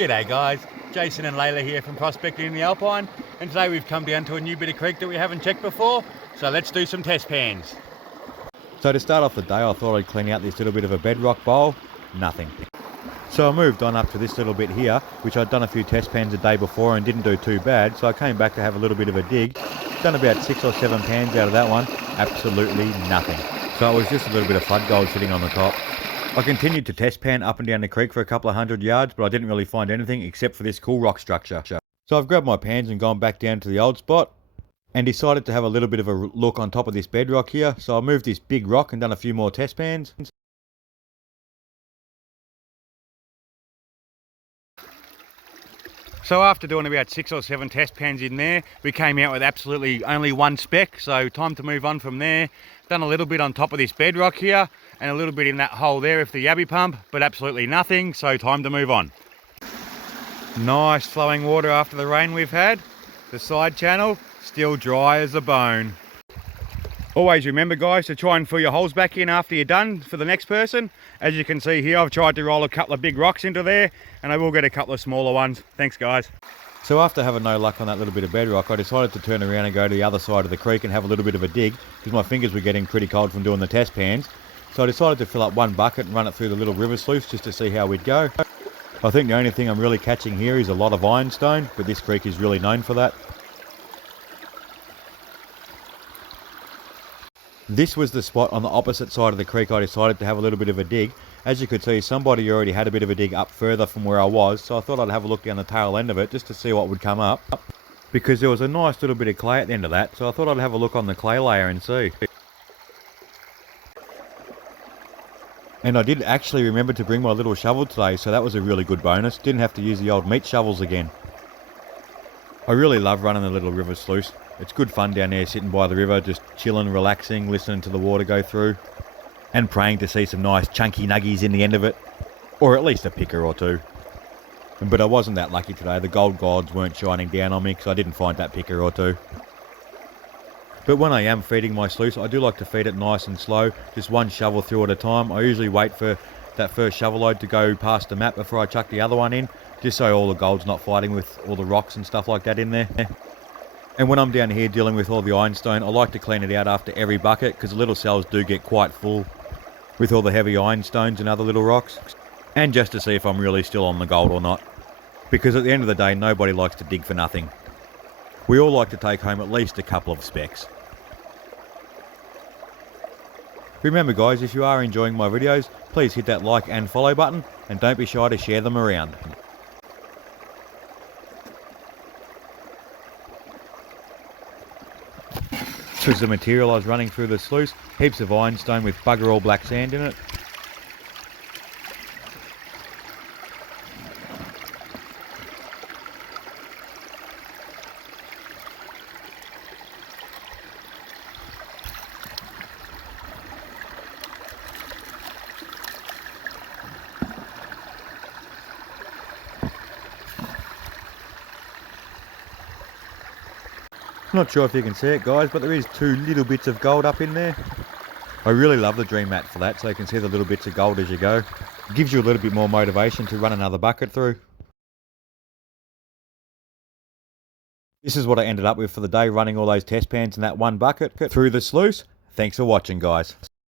G'day guys, Jason and Layla here from Prospecting in the Alpine, and today we've come down to a new bit of creek that we haven't checked before, so let's do some test pans. So to start off the day, I thought I'd clean out this little bit of a bedrock bowl. Nothing. So I moved on up to this little bit here, which I'd done a few test pans a day before and didn't do too bad, so I came back to have a little bit of a dig. Done about 6 or 7 pans out of that one, absolutely nothing. So it was just a little bit of flood gold sitting on the top. I continued to test pan up and down the creek for a couple of 100 yards, but I didn't really find anything except for this cool rock structure. So I've grabbed my pans and gone back down to the old spot and decided to have a little bit of a look on top of this bedrock here. So I moved this big rock and done a few more test pans. So after doing about 6 or 7 test pans in there, we came out with absolutely only one speck, so time to move on from there. Done a little bit on top of this bedrock here, and a little bit in that hole there with the yabby pump, but absolutely nothing, so time to move on. Nice flowing water after the rain we've had. The side channel, still dry as a bone. Always remember guys to try and fill your holes back in after you're done for the next person. As you can see here, I've tried to roll a couple of big rocks into there, and I will get a couple of smaller ones. Thanks guys. So after having no luck on that little bit of bedrock, I decided to turn around and go to the other side of the creek and have a little bit of a dig, because my fingers were getting pretty cold from doing the test pans. So I decided to fill up one bucket and run it through the little river sluice just to see how we'd go. I think the only thing I'm really catching here is a lot of ironstone, but this creek is really known for that. This was the spot on the opposite side of the creek I decided to have a little bit of a dig. As you could see, somebody already had a bit of a dig up further from where I was, so I thought I'd have a look down the tail end of it just to see what would come up. Because there was a nice little bit of clay at the end of that, so I thought I'd have a look on the clay layer and see. And I did actually remember to bring my little shovel today, so that was a really good bonus. Didn't have to use the old meat shovels again. I really love running the little river sluice. It's good fun down there sitting by the river, just chilling, relaxing, listening to the water go through, and praying to see some nice chunky nuggies in the end of it, or at least a picker or two. But I wasn't that lucky today. The gold gods weren't shining down on me because I didn't find that picker or two. But when I am feeding my sluice, I do like to feed it nice and slow, just one shovel through at a time. I usually wait for that first shovel load to go past the map before I chuck the other one in, just so all the gold's not fighting with all the rocks and stuff like that in there. And when I'm down here dealing with all the ironstone, I like to clean it out after every bucket, because the little cells do get quite full with all the heavy ironstones and other little rocks. And just to see if I'm really still on the gold or not. Because at the end of the day, nobody likes to dig for nothing. We all like to take home at least a couple of specks. Remember guys, if you are enjoying my videos, please hit that like and follow button, and don't be shy to share them around. This was the material I was running through the sluice, heaps of ironstone with bugger all black sand in it. Not sure if you can see it guys, but there is 2 little bits of gold up in there. I really love the dream mat for that, so you can see the little bits of gold as you go. It gives you a little bit more motivation to run another bucket through. This is what I ended up with for the day, running all those test pans in that one bucket through the sluice. Thanks for watching guys.